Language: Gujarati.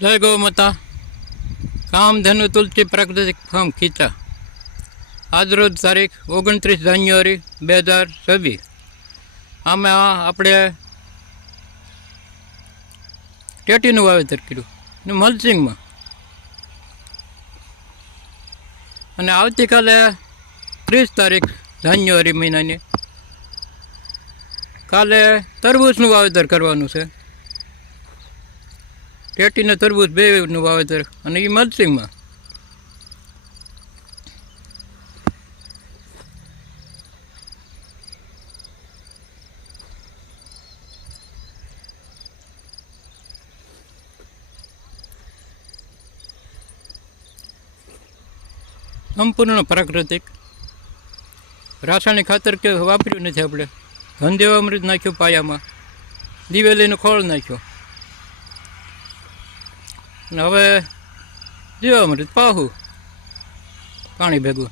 જય ગૌ માતા. કામધેનુ તુલસી પ્રાકૃતિક ફાર્મ ખીચા. આજરોજ તારીખ 29 જાન્યુઆરી 2026. આમાં આપણે ટેટીનું વાવેતર કર્યું ને મલ્ચિંગમાં. અને આવતીકાલે 30 તારીખ જાન્યુઆરી મહિનાની કાલે તરબૂચનું વાવેતર કરવાનું છે. ટેટીને તરબૂચ બેનું વાવેતર અને એ મલ્ચિંગમાં. સંપૂર્ણ પ્રાકૃતિક, રાસાયણિક ખાતર કે વાપર્યું નથી આપણે. ગંધેવામૃત નાખ્યું પાયામાં, દિવેલીનો ખોળ નાખ્યો અને હવે જીવામૃત પાહું પાણી ભેગું.